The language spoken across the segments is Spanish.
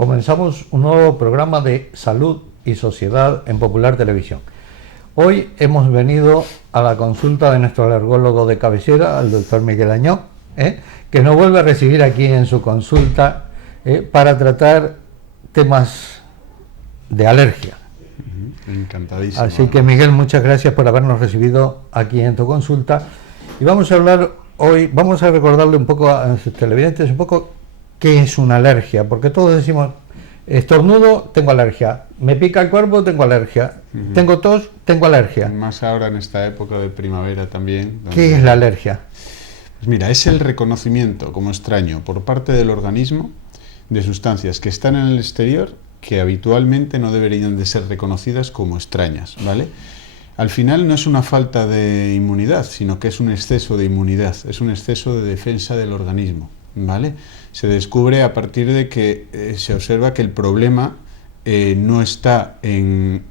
Comenzamos un nuevo programa de salud y sociedad en Popular Televisión. Hoy hemos venido a la consulta de nuestro alergólogo de cabecera, el doctor Miguel Añó, que nos vuelve a recibir aquí en su consulta para tratar temas de alergia. Encantadísimo. Así que, Miguel, muchas gracias por habernos recibido aquí en tu consulta. Y vamos a hablar hoy, vamos a recordarle un poco a sus televidentes un poco qué es una alergia, porque todos decimos, estornudo, tengo alergia, me pica el cuerpo, tengo alergia, tengo tos, tengo alergia. Más ahora en esta época de primavera también. ¿Qué es la alergia? Pues mira, es el reconocimiento como extraño por parte del organismo de sustancias que están en el exterior que habitualmente no deberían de ser reconocidas como extrañas, ¿vale? Al final no es una falta de inmunidad, sino que es un exceso de inmunidad, es un exceso de defensa del organismo, ¿vale? Se descubre a partir de que se observa que el problema no está en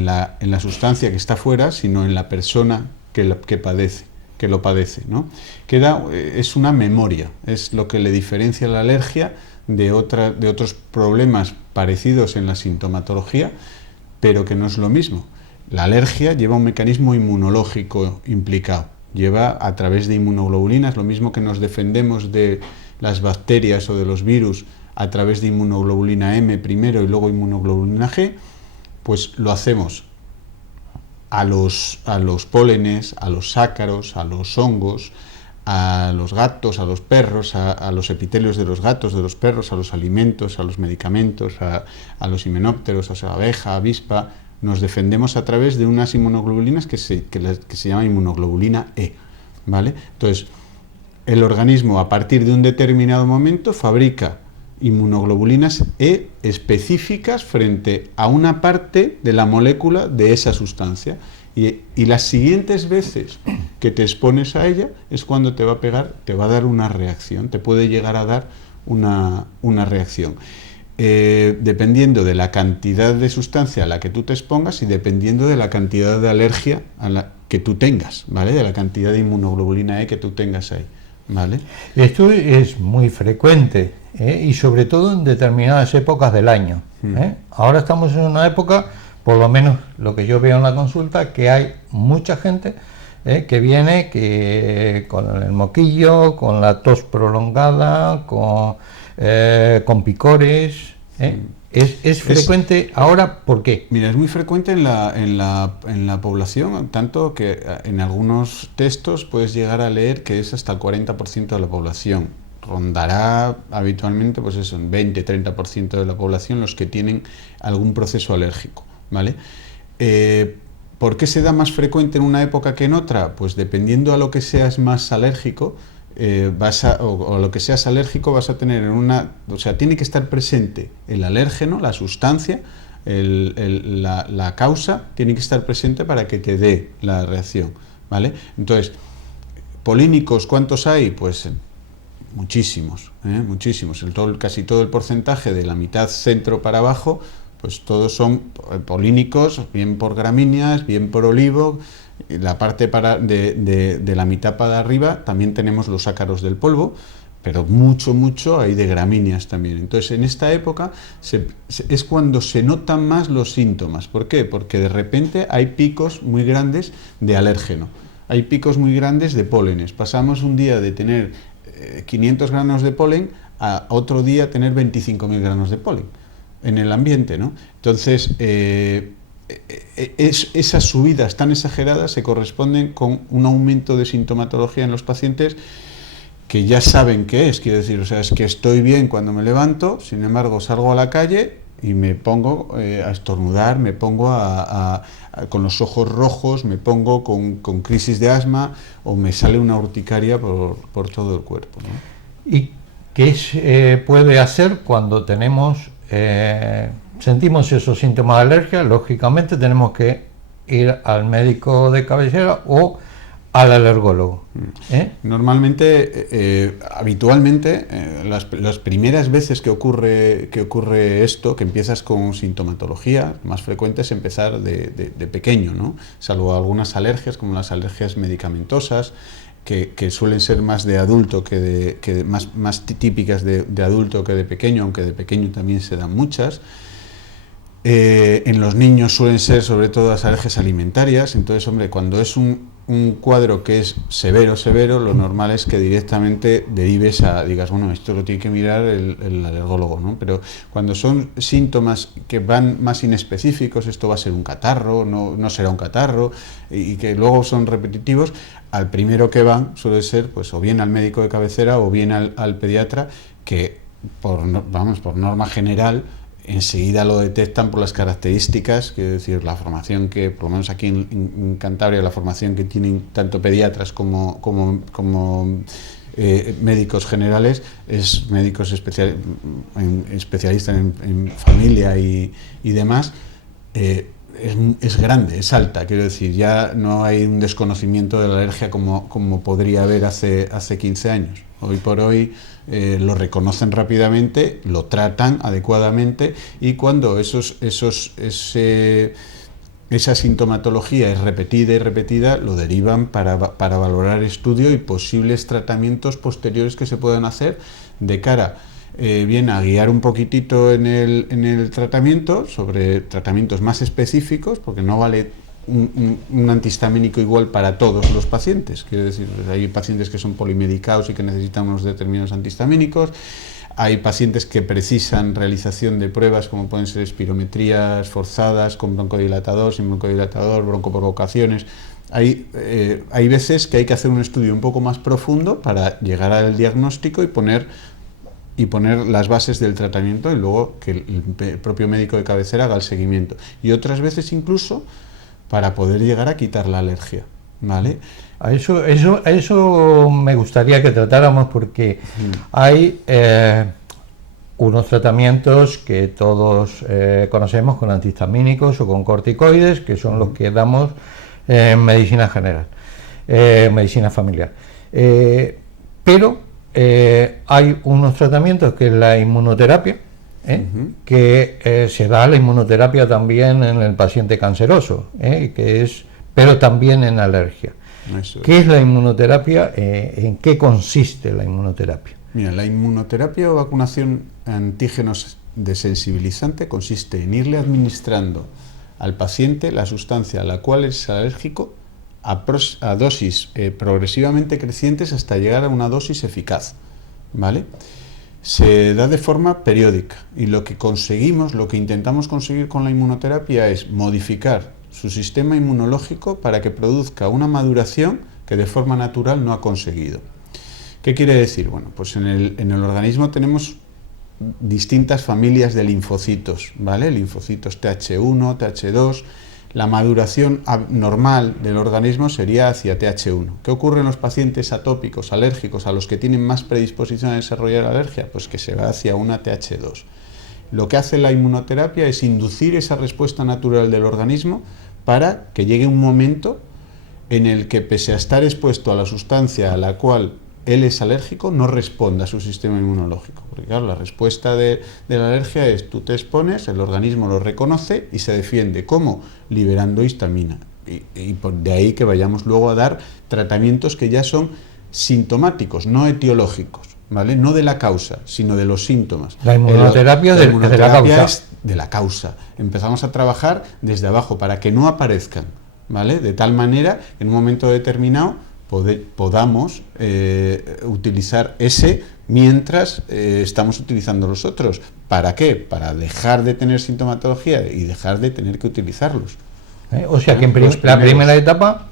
la sustancia que está fuera, sino en la persona que lo padece, ¿no? Es una memoria, es lo que le diferencia la alergia de otros problemas parecidos en la sintomatología, pero que no es lo mismo. La alergia lleva un mecanismo inmunológico implicado, lleva a través de inmunoglobulinas, lo mismo que nos defendemos de las bacterias o de los virus a través de inmunoglobulina M primero y luego inmunoglobulina G, pues lo hacemos a los pólenes, a los ácaros, a los hongos, a los gatos, a los perros, a los epitelios de los gatos, de los perros, a los alimentos, a los medicamentos, a los himenópteros, a la abeja, avispa. Nos defendemos a través de unas inmunoglobulinas que se llama inmunoglobulina E, ¿vale? Entonces, el organismo a partir de un determinado momento fabrica inmunoglobulinas E específicas frente a una parte de la molécula de esa sustancia. Y las siguientes veces que te expones a ella es cuando te va a pegar, te va a dar una reacción, te puede llegar a dar una reacción. Dependiendo de la cantidad de sustancia a la que tú te expongas y dependiendo de la cantidad de alergia a la que tú tengas, ¿vale? De la cantidad de inmunoglobulina E que tú tengas ahí, ¿vale? Esto es muy frecuente, y sobre todo en determinadas épocas del año. Ahora estamos en una época, por lo menos lo que yo veo en la consulta, que hay mucha gente que viene con el moquillo, con la tos prolongada, con picores. ¿Es frecuente ahora? ¿Por qué? Mira, es muy frecuente en la población, tanto que en algunos textos puedes llegar a leer que es hasta el 40% de la población. Rondará habitualmente, pues eso, en 20-30% de la población los que tienen algún proceso alérgico, ¿vale? ¿Por qué se da más frecuente en una época que en otra? Pues dependiendo a lo que seas más alérgico, o a lo que seas alérgico vas a tener o sea, tiene que estar presente el alérgeno, la sustancia, la causa, tiene que estar presente para que te dé la reacción, ¿vale? Entonces, polínicos, ¿cuántos hay? Pues muchísimos, muchísimos. Casi todo el porcentaje de la mitad centro para abajo, pues todos son polínicos, bien por gramíneas, bien por olivo. La parte de la mitad para arriba también tenemos los ácaros del polvo, pero mucho hay de gramíneas también. Entonces, en esta época es cuando se notan más los síntomas. ¿Por qué? Porque de repente hay picos muy grandes de alérgeno, hay picos muy grandes de pólenes. Pasamos un día de tener 500 granos de polen a otro día tener 25.000 granos de polen en el ambiente, ¿no? Entonces, esas subidas tan exageradas se corresponden con un aumento de sintomatología en los pacientes que ya saben qué es, quiero decir, o sea, es que estoy bien cuando me levanto, sin embargo salgo a la calle y me pongo a estornudar, me pongo con los ojos rojos, me pongo con crisis de asma o me sale una urticaria por todo el cuerpo, ¿no? ¿Y qué se puede hacer cuando sentimos esos síntomas de alergia? Lógicamente tenemos que ir al médico de cabecera o al alergólogo. Normalmente, habitualmente, las primeras veces que ocurre esto, que empiezas con sintomatología, más frecuente es empezar de pequeño, ¿no? Salvo algunas alergias, como las alergias medicamentosas, que suelen ser más de adulto más típicas de adulto que de pequeño, aunque de pequeño también se dan muchas. En los niños suelen ser sobre todo las alergias alimentarias. Entonces, hombre, cuando es un cuadro que es severo, lo normal es que directamente derives digas, bueno, esto lo tiene que mirar el alergólogo, ¿no? Pero cuando son síntomas que van más inespecíficos, esto va a ser un catarro, no será un catarro, y que luego son repetitivos, al primero que van suele ser, pues, o bien al médico de cabecera o bien al pediatra, que por norma general enseguida lo detectan por las características, quiero decir, la formación que, por lo menos aquí en Cantabria, la formación que tienen tanto pediatras como médicos generales, es médicos especialistas en familia y demás, es grande, es alta, quiero decir, ya no hay un desconocimiento de la alergia como podría haber hace 15 años. Hoy por hoy lo reconocen rápidamente, lo tratan adecuadamente, y cuando esa sintomatología es repetida, lo derivan para valorar estudio y posibles tratamientos posteriores que se puedan hacer de cara bien a guiar un poquitito en el tratamiento, sobre tratamientos más específicos, porque no vale un antihistamínico igual para todos los pacientes. Quiero decir, hay pacientes que son polimedicados y que necesitan unos determinados antihistamínicos, hay pacientes que precisan realización de pruebas como pueden ser espirometrías forzadas con broncodilatador, sin broncodilatador, broncoprovocaciones. Hay veces que hay que hacer un estudio un poco más profundo para llegar al diagnóstico y poner las bases del tratamiento, y luego que el propio médico de cabecera haga el seguimiento. Y otras veces incluso para poder llegar a quitar la alergia, ¿vale? A eso me gustaría que tratáramos, porque hay unos tratamientos que todos conocemos con antihistamínicos o con corticoides, que son los que damos en medicina general, medicina familiar. Pero hay unos tratamientos que es la inmunoterapia, que se da la inmunoterapia también en el paciente canceroso, pero también en alergia. ¿Qué es la inmunoterapia? ¿En qué consiste la inmunoterapia? Mira, la inmunoterapia o vacunación antígenos desensibilizante consiste en irle administrando al paciente la sustancia a la cual es alérgico a dosis progresivamente crecientes hasta llegar a una dosis eficaz, ¿vale? Se da de forma periódica, y lo que intentamos conseguir con la inmunoterapia es modificar su sistema inmunológico para que produzca una maduración que de forma natural no ha conseguido. ¿Qué quiere decir? Bueno, pues en el organismo tenemos distintas familias de linfocitos, ¿vale? Linfocitos TH1, TH2. La maduración normal del organismo sería hacia TH1. ¿Qué ocurre en los pacientes atópicos, alérgicos, a los que tienen más predisposición a desarrollar alergia? Pues que se va hacia una TH2. Lo que hace la inmunoterapia es inducir esa respuesta natural del organismo para que llegue un momento en el que, pese a estar expuesto a la sustancia a la cual él es alérgico, no responda a su sistema inmunológico. Porque claro, la respuesta de la alergia es: tú te expones, el organismo lo reconoce y se defiende. ¿Cómo? Liberando histamina. Y de ahí que vayamos luego a dar tratamientos que ya son sintomáticos, no etiológicos, ¿vale? No de la causa, sino de los síntomas. La inmunoterapia, la inmunoterapia es de la causa. Empezamos a trabajar desde abajo para que no aparezcan, ¿vale? De tal manera que en un momento determinado podamos utilizar ese mientras estamos utilizando los otros. ¿Para qué? Para dejar de tener sintomatología y dejar de tener que utilizarlos. O sea que la primera etapa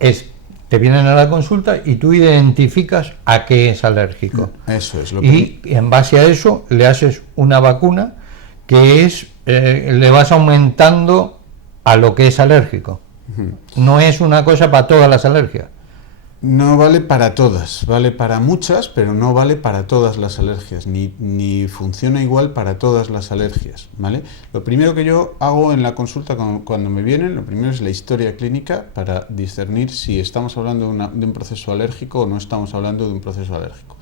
es: te vienen a la consulta y tú identificas a qué es alérgico. Eso es lo y en base a eso le haces una vacuna que es, le vas aumentando a lo que es alérgico. No es una cosa para todas las alergias. No vale para todas, vale para muchas, pero no vale para todas las alergias, ni funciona igual para todas las alergias, ¿vale? Lo primero que yo hago en la consulta cuando me vienen, lo primero es la historia clínica para discernir si estamos hablando de un proceso alérgico o no estamos hablando de un proceso alérgico.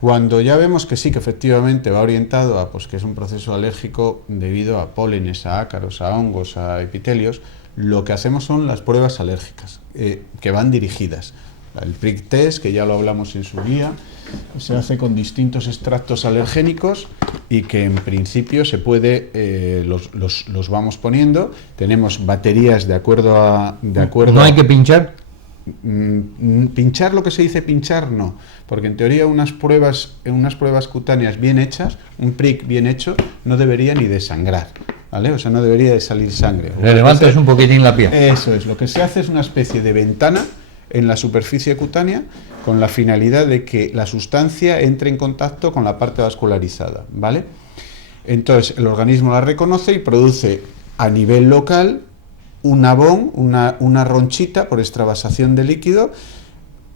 Cuando ya vemos que sí, que efectivamente va orientado a que es un proceso alérgico debido a pólenes, a ácaros, a hongos, a epitelios, lo que hacemos son las pruebas alérgicas, que van dirigidas. El prick test, que ya lo hablamos en su guía, se hace con distintos extractos alergénicos y que en principio se puede, los vamos poniendo. Tenemos baterías de acuerdo a... ¿No hay que pinchar? Pinchar, lo que se dice pinchar, no, porque en teoría en unas pruebas cutáneas bien hechas, un prick bien hecho, no debería ni desangrar, ¿vale? O sea, no debería de salir sangre. Le levantas un poquitín la piel. Eso es, lo que se hace es una especie de ventana en la superficie cutánea con la finalidad de que la sustancia entre en contacto con la parte vascularizada, ¿vale? Entonces el organismo la reconoce y produce a nivel local un abón, una ronchita por extravasación de líquido,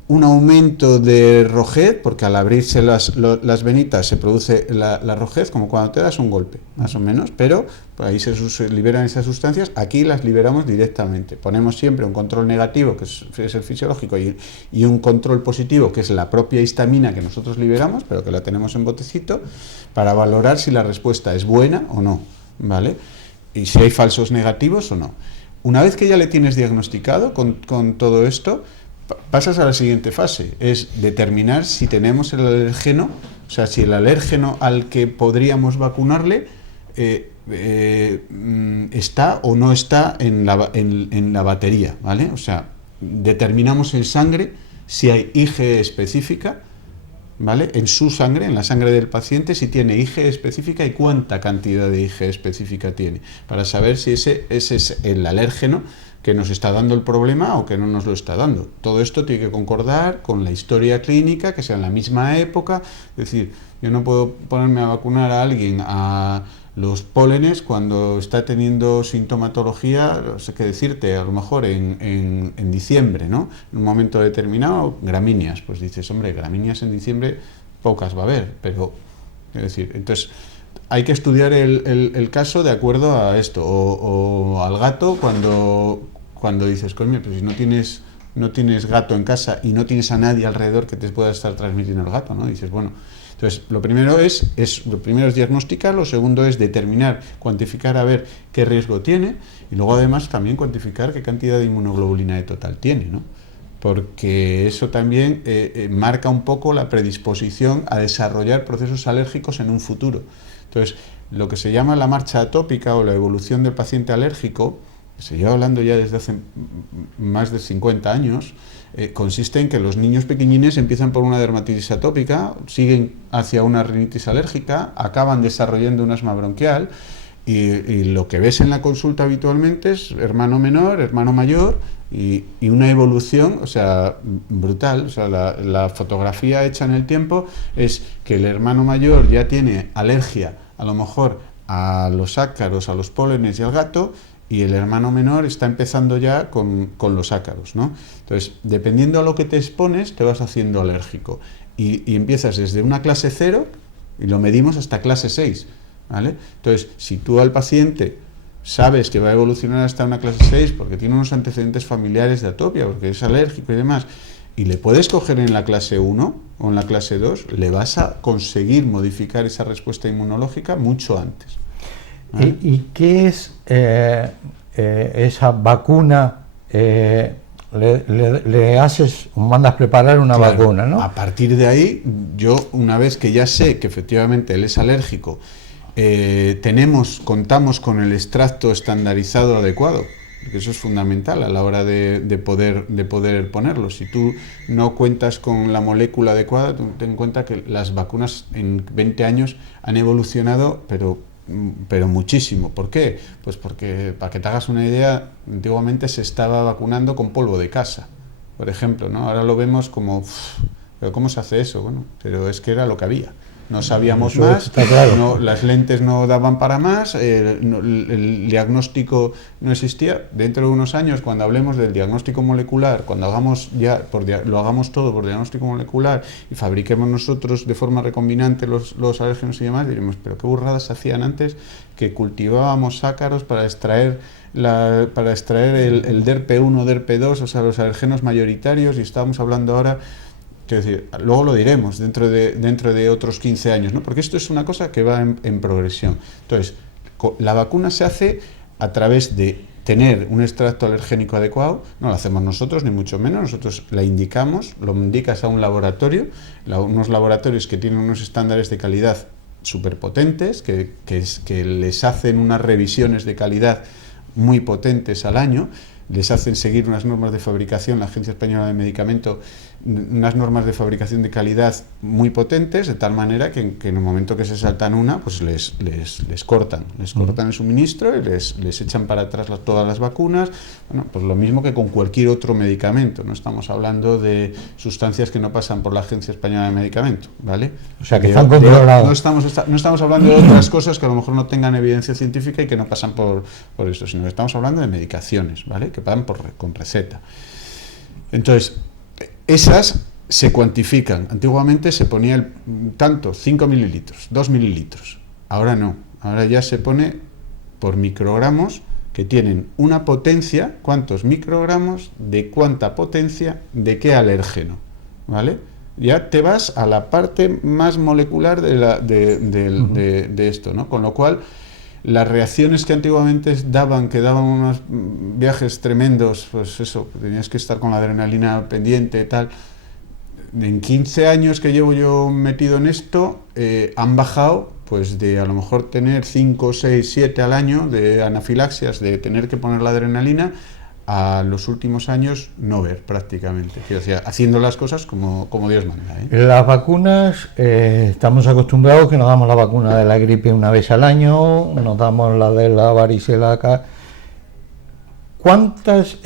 un aumento de rojez, porque al abrirse las venitas se produce la rojez, como cuando te das un golpe, más o menos, pero pues ahí se liberan esas sustancias, aquí las liberamos directamente. Ponemos siempre un control negativo, que es el fisiológico, y un control positivo, que es la propia histamina que nosotros liberamos, pero que la tenemos en botecito, para valorar si la respuesta es buena o no, ¿vale? Y si hay falsos negativos o no. Una vez que ya le tienes diagnosticado con todo esto, pasas a la siguiente fase, es determinar si tenemos el alérgeno, o sea, si el alérgeno al que podríamos vacunarle está o no está en la batería, ¿vale? O sea, determinamos en sangre si hay IgE específica, ¿vale? En su sangre, en la sangre del paciente, si tiene IgE específica y cuánta cantidad de IgE específica tiene, para saber si ese es el alérgeno que nos está dando el problema o que no nos lo está dando. Todo esto tiene que concordar con la historia clínica, que sea en la misma época. Es decir, yo no puedo ponerme a vacunar a alguien a los pólenes cuando está teniendo sintomatología, no sé qué decirte, a lo mejor en diciembre, ¿no? En un momento determinado, gramíneas, pues dices, hombre, gramíneas en diciembre pocas va a haber, pero, es decir, entonces hay que estudiar el caso de acuerdo a esto, o al gato cuando dices, coño, pues si no tienes gato en casa y no tienes a nadie alrededor que te pueda estar transmitiendo el gato, ¿no? Dices, bueno, entonces lo primero es diagnosticar, lo segundo es determinar, cuantificar a ver qué riesgo tiene y luego además también cuantificar qué cantidad de inmunoglobulina E total tiene, ¿no? Porque eso también marca un poco la predisposición a desarrollar procesos alérgicos en un futuro. Entonces, lo que se llama la marcha atópica o la evolución del paciente alérgico, que se lleva hablando ya desde hace más de 50 años, consiste en que los niños pequeñines empiezan por una dermatitis atópica, siguen hacia una rinitis alérgica, acaban desarrollando un asma bronquial y lo que ves en la consulta habitualmente es hermano menor, hermano mayor y una evolución, o sea, brutal. O sea, la fotografía hecha en el tiempo es que el hermano mayor ya tiene alergia a lo mejor a los ácaros, a los pólenes y al gato, y el hermano menor está empezando ya con los ácaros, ¿no? Entonces, dependiendo a lo que te expones, te vas haciendo alérgico. Y empiezas desde una clase 0 y lo medimos hasta clase 6, ¿vale? Entonces, si tú al paciente sabes que va a evolucionar hasta una clase 6 porque tiene unos antecedentes familiares de atopia, porque es alérgico y demás, y le puedes coger en la clase 1 o en la clase 2, le vas a conseguir modificar esa respuesta inmunológica mucho antes. ¿Y qué es esa vacuna? Le haces, mandas preparar una vacuna, ¿no? A partir de ahí, yo una vez que ya sé que efectivamente él es alérgico, contamos con el extracto estandarizado adecuado, porque eso es fundamental a la hora de poder ponerlo. Si tú no cuentas con la molécula adecuada, ten en cuenta que las vacunas en 20 años han evolucionado, pero muchísimo. ¿Por qué? Pues porque, para que te hagas una idea, antiguamente se estaba vacunando con polvo de casa, por ejemplo, ¿no? Ahora lo vemos como, ¿pero cómo se hace eso? Bueno, pero es que era lo que había. No sabíamos eso más, claro. no, las lentes no daban para más, el diagnóstico no existía. Dentro de unos años, cuando hablemos del diagnóstico molecular, cuando lo hagamos todo por diagnóstico molecular y fabriquemos nosotros de forma recombinante los alérgenos y demás, diremos, pero qué burradas hacían antes, que cultivábamos ácaros para extraer el DERP1, DERP2, o sea, los alérgenos mayoritarios, y estábamos hablando ahora. Quiero decir, luego lo diremos dentro de otros 15 años, ¿no? Porque esto es una cosa que va en progresión. Entonces, la vacuna se hace a través de tener un extracto alergénico adecuado no lo hacemos nosotros, ni mucho menos. Nosotros la indicamos, lo indicas a un laboratorio, unos laboratorios que tienen unos estándares de calidad súper potentes, que les hacen unas revisiones de calidad muy potentes al año, les hacen seguir unas normas de fabricación, la Agencia Española de Medicamento, unas normas de fabricación de calidad muy potentes, de tal manera que en el momento que se saltan una, pues les cortan el suministro y les echan para atrás todas las vacunas. Bueno, pues lo mismo que con cualquier otro medicamento, no estamos hablando de sustancias que no pasan por la Agencia Española de Medicamento, ¿vale? O sea, que están controlados. No estamos hablando de otras cosas que a lo mejor no tengan evidencia científica y que no pasan por esto, sino que estamos hablando de medicaciones, ¿vale? Que pagan con receta. Entonces, esas se cuantifican. Antiguamente se ponía tanto, 5 mililitros, 2 mililitros. Ahora no. Ahora ya se pone por microgramos, que tienen una potencia, cuántos microgramos, de cuánta potencia, de qué alérgeno, ¿vale? Ya te vas a la parte más molecular de esto, ¿no? Con lo cual, las reacciones que antiguamente daban unos viajes tremendos, pues eso, tenías que estar con la adrenalina pendiente y tal. En 15 años que llevo yo metido en esto, han bajado, pues de a lo mejor tener 5, 6, 7 al año de anafilaxias, de tener que poner la adrenalina, a los últimos años no ver prácticamente, o sea, haciendo las cosas como Dios manda, ¿eh? Las vacunas, estamos acostumbrados que nos damos la vacuna de la gripe una vez al año, nos damos la de la varicela acá. ¿Cuántas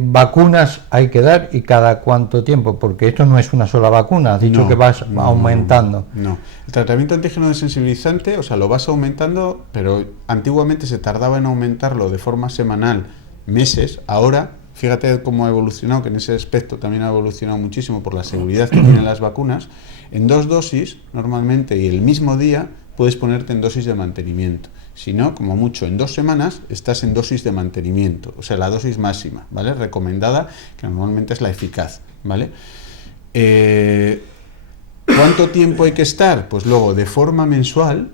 vacunas hay que dar y cada cuánto tiempo? Porque esto no es una sola vacuna, has dicho que vas aumentando. No, el tratamiento antígeno desensibilizante, o sea, lo vas aumentando, pero antiguamente se tardaba en aumentarlo de forma semanal, meses. Ahora, fíjate cómo ha evolucionado, que en ese aspecto también ha evolucionado muchísimo por la seguridad que tienen las vacunas. En 2 dosis, normalmente, y el mismo día, puedes ponerte en dosis de mantenimiento. Si no, como mucho, en 2 semanas estás en dosis de mantenimiento, o sea, la dosis máxima, ¿vale? Recomendada, que normalmente es la eficaz, ¿vale? ¿Cuánto tiempo hay que estar? Pues luego, de forma mensual,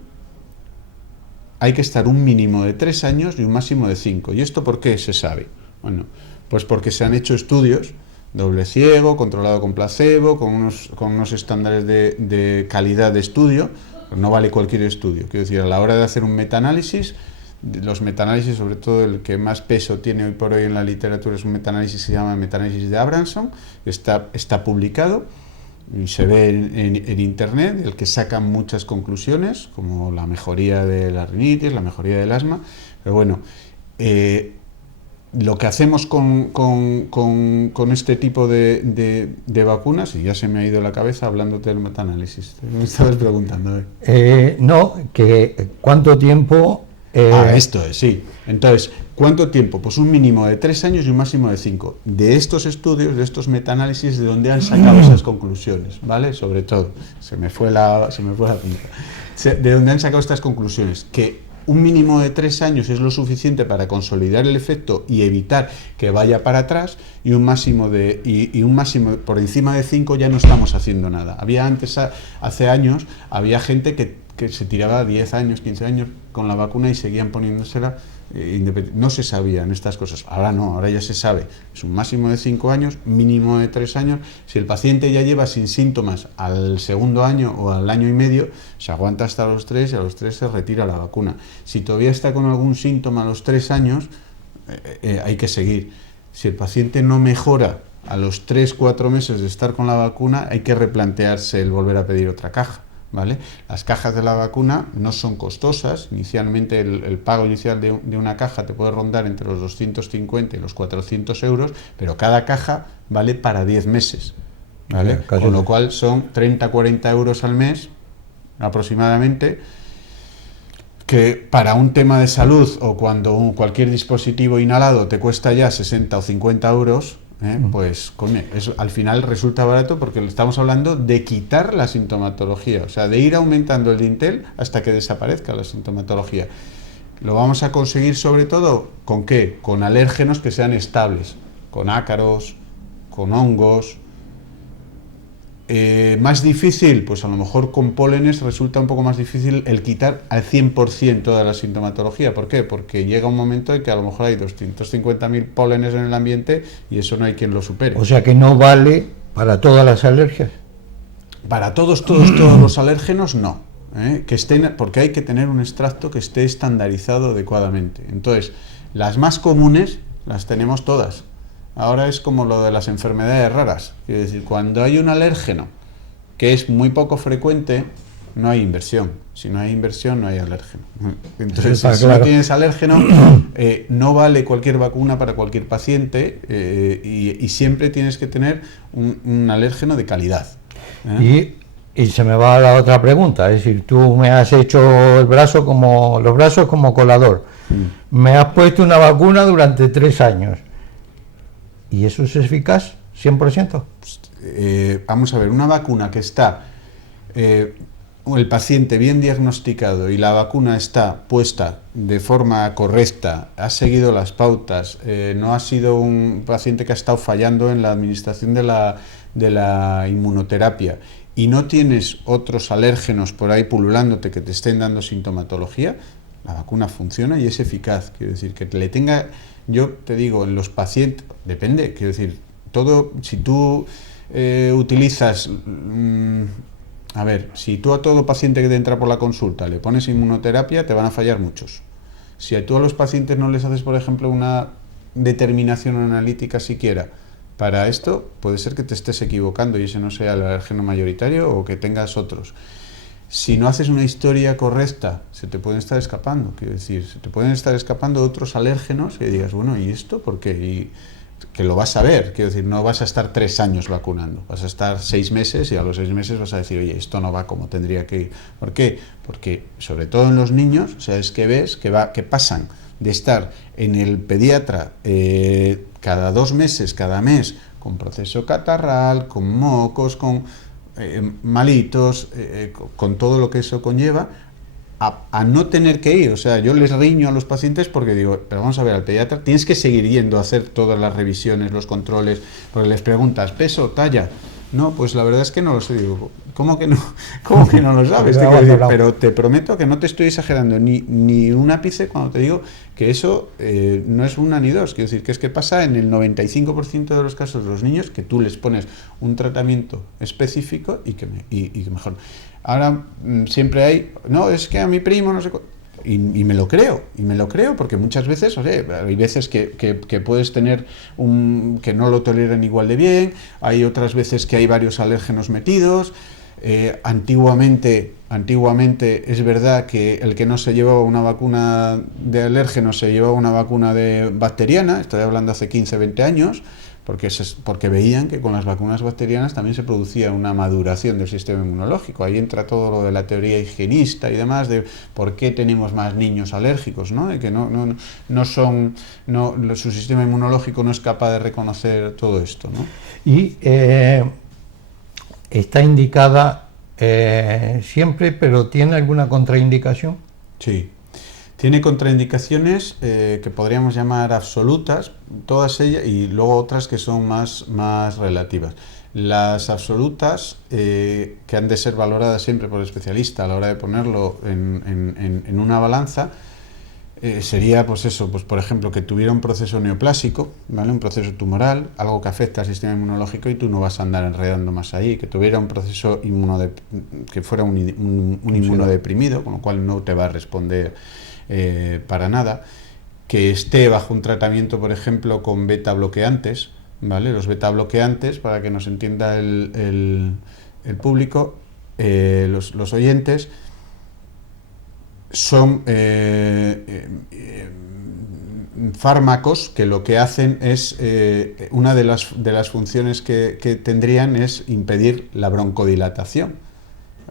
hay que estar un mínimo de 3 años y un máximo de 5. ¿Y esto por qué se sabe? Bueno, pues porque se han hecho estudios, doble ciego, controlado con placebo, con unos estándares de calidad de estudio. No vale cualquier estudio. Quiero decir, a la hora de hacer un metaanálisis, los metaanálisis, sobre todo el que más peso tiene hoy por hoy en la literatura, es un metaanálisis que se llama metaanálisis de Abramson, que está publicado y se ve en internet, del que sacan muchas conclusiones, como la mejoría de la rinitis, la mejoría del asma. Pero bueno, lo que hacemos con este tipo de vacunas, y ya se me ha ido la cabeza hablándote del metaanálisis, me estabas preguntando. No, que ¿cuánto tiempo? Esto es, sí. Entonces, ¿cuánto tiempo? Pues un mínimo de 3 años y un máximo de 5. De estos estudios, de estos metaanálisis, de donde han sacado esas conclusiones, ¿vale? Sobre todo, se me fue la pinta. De donde han sacado estas conclusiones, que un mínimo de 3 años es lo suficiente para consolidar el efecto y evitar que vaya para atrás, y un máximo por encima de 5 ya no estamos haciendo nada. Hace años, había gente que se tiraba 10 años, 15 años con la vacuna y seguían poniéndosela. No se sabían estas cosas. Ahora no, ahora ya se sabe. Es un máximo de 5 años, mínimo de 3 años. Si el paciente ya lleva sin síntomas al segundo año o al año y medio, se aguanta hasta los 3 y a los 3 se retira la vacuna. Si todavía está con algún síntoma a los 3 años, hay que seguir. Si el paciente no mejora a los 3-4 meses de estar con la vacuna, hay que replantearse el volver a pedir otra caja, ¿vale? Las cajas de la vacuna no son costosas. Inicialmente el pago inicial de una caja te puede rondar entre los 250 y los 400 euros, pero cada caja vale para 10 meses, ¿vale? Con lo cual son 30-40 euros al mes aproximadamente, que para un tema de salud, o cuando cualquier dispositivo inhalado te cuesta ya 60 o 50 euros, pues coño, eso al final resulta barato, porque estamos hablando de quitar la sintomatología, o sea, de ir aumentando el dintel hasta que desaparezca la sintomatología. Lo vamos a conseguir sobre todo, ¿con qué? Con alérgenos que sean estables, con ácaros, con hongos, Más difícil, pues a lo mejor con pólenes resulta un poco más difícil el quitar al 100% toda la sintomatología. ¿Por qué? Porque llega un momento en que a lo mejor hay 250.000 pólenes en el ambiente y eso no hay quien lo supere. O sea que no vale para todas las alergias. Para todos los alérgenos no, que estén, porque hay que tener un extracto que esté estandarizado adecuadamente. Entonces, las más comunes las tenemos todas. Ahora es como lo de las enfermedades raras. Quiero decir, cuando hay un alérgeno que es muy poco frecuente, no hay inversión. Si no hay inversión, no hay alérgeno. Entonces, si no tienes alérgeno, no vale cualquier vacuna para cualquier paciente y siempre tienes que tener un alérgeno de calidad. Y se me va a la otra pregunta, es decir, tú me has hecho los brazos como colador. Me has puesto una vacuna durante 3 años. ¿Y eso es eficaz? ¿100%? Vamos a ver, una vacuna que está el paciente bien diagnosticado y la vacuna está puesta de forma correcta, ha seguido las pautas, no ha sido un paciente que ha estado fallando en la administración de la inmunoterapia y no tienes otros alérgenos por ahí pululándote que te estén dando sintomatología, la vacuna funciona y es eficaz. Quiero decir, que le tenga, yo te digo, en los pacientes, depende, quiero decir, todo, si tú utilizas, a ver, si tú a todo paciente que te entra por la consulta le pones inmunoterapia, te van a fallar muchos. Si a tú a los pacientes no les haces, por ejemplo, una determinación analítica siquiera para esto, puede ser que te estés equivocando y ese no sea el alérgeno mayoritario o que tengas otros. Si no haces una historia correcta, se te pueden estar escapando, quiero decir, se te pueden estar escapando otros alérgenos y digas, bueno, ¿y esto por qué? Y que lo vas a ver, quiero decir, no vas a estar 3 años vacunando, vas a estar 6 meses y a los 6 meses vas a decir, oye, esto no va como tendría que ir. ¿Por qué? Porque, sobre todo en los niños, o sea, es que ves que pasan de estar en el pediatra cada 2 meses, cada mes, con proceso catarral, con mocos, con malitos, con todo lo que eso conlleva, a no tener que ir. O sea, yo les riño a los pacientes porque digo, pero vamos a ver, al pediatra tienes que seguir yendo a hacer todas las revisiones, los controles, porque les preguntas, peso, talla. No, pues la verdad es que no lo sé. Digo, ¿cómo que no lo sabes? Pero te prometo que no te estoy exagerando ni un ápice cuando te digo que eso no es una ni dos. Quiero decir, que es que pasa en el 95% de los casos de los niños que tú les pones un tratamiento específico y que mejor. Ahora siempre hay, no, es que a mi primo no sé y me lo creo porque muchas veces, o sea, hay veces que puedes tener que no lo toleran igual de bien, hay otras veces que hay varios alérgenos metidos. Antiguamente es verdad que el que no se llevaba una vacuna de alérgenos se llevaba una vacuna de bacteriana, estoy hablando hace 15-20 años, porque veían que con las vacunas bacterianas también se producía una maduración del sistema inmunológico. Ahí entra todo lo de la teoría higienista y demás, de por qué tenemos más niños alérgicos, ¿no? De que su sistema inmunológico no es capaz de reconocer todo esto, ¿no? Y está indicada siempre, pero ¿tiene alguna contraindicación? Sí. Tiene contraindicaciones que podríamos llamar absolutas, todas ellas, y luego otras que son más relativas. Las absolutas, que han de ser valoradas siempre por el especialista a la hora de ponerlo en una balanza, sería, pues eso, pues por ejemplo, que tuviera un proceso neoplásico, ¿vale? Un proceso tumoral, algo que afecta al sistema inmunológico y tú no vas a andar enredando más ahí, que tuviera un proceso que fuera un inmunodeprimido, con lo cual no te va a responder para nada, que esté bajo un tratamiento, por ejemplo, con beta bloqueantes, ¿vale? Los beta bloqueantes, para que nos entienda el público, los oyentes, son fármacos que lo que hacen es, una de las funciones que tendrían es impedir la broncodilatación.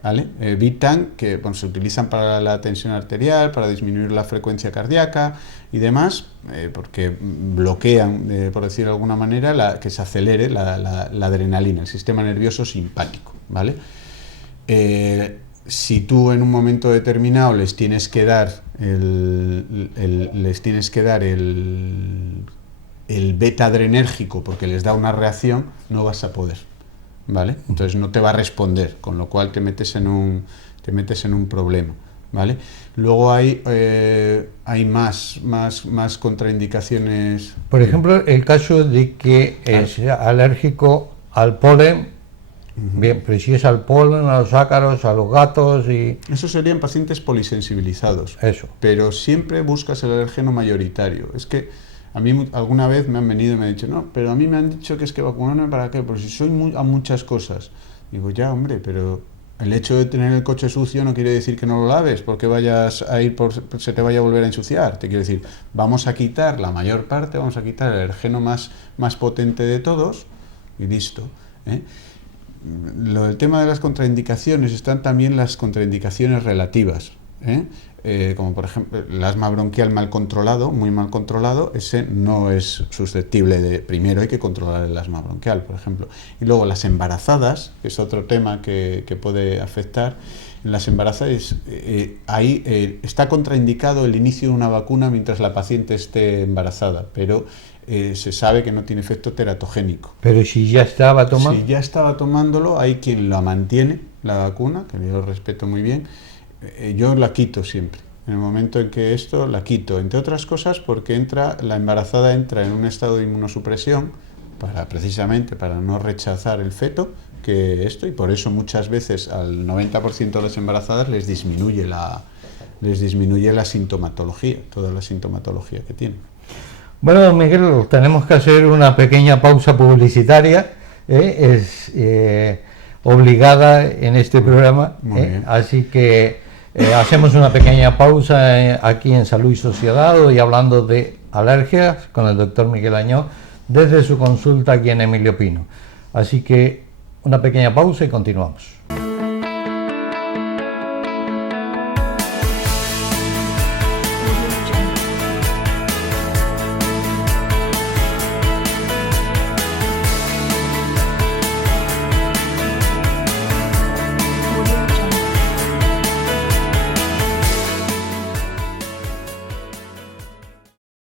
¿Vale? Evitan que se utilizan para la tensión arterial, para disminuir la frecuencia cardíaca y demás, porque bloquean, por decir de alguna manera, que se acelere la adrenalina, el sistema nervioso simpático, ¿vale? Si tú en un momento determinado les tienes que dar el beta adrenérgico porque les da una reacción, no vas a poder. ¿vale? Entonces no te va a responder, con lo cual te metes en un problema, ¿vale? Luego hay más contraindicaciones. Por ejemplo, el caso de que sea alérgico al polen. Bien, pero si es al polen, a los ácaros, a los gatos y... Eso serían pacientes polisensibilizados. Eso. Pero siempre buscas el alérgeno mayoritario. Es que a mí alguna vez me han venido y me han dicho, no, pero a mí me han dicho que es que vacunarme para qué, porque si soy a muchas cosas. Digo, ya, hombre, pero el hecho de tener el coche sucio no quiere decir que no lo laves, porque vayas a ir se te vaya a volver a ensuciar. Te quiero decir, vamos a quitar la mayor parte, vamos a quitar el alérgeno más potente de todos y listo, ¿eh? El tema de las contraindicaciones, están también las contraindicaciones relativas, como por ejemplo el asma bronquial mal controlado, muy mal controlado, ese no es susceptible de, primero hay que controlar el asma bronquial, por ejemplo. Y luego las embarazadas, que es otro tema que puede afectar. En las embarazadas ahí está contraindicado el inicio de una vacuna mientras la paciente esté embarazada, pero se sabe que no tiene efecto teratogénico. Pero si ya estaba tomando... Si ya estaba tomándolo, hay quien la mantiene, la vacuna, que yo respeto muy bien. Yo la quito siempre. En el momento en que esto, la quito. Entre otras cosas porque la embarazada entra en un estado de inmunosupresión precisamente para no rechazar el feto, y por eso muchas veces al 90% de las embarazadas les disminuye la sintomatología, toda la sintomatología que tienen. Bueno, don Miguel, tenemos que hacer una pequeña pausa publicitaria, es obligada en este programa, así que hacemos una pequeña pausa aquí en Salud y Sociedad, hoy hablando de alergias con el doctor Miguel Añó, desde su consulta aquí en Emilio Pino. Así que una pequeña pausa y continuamos.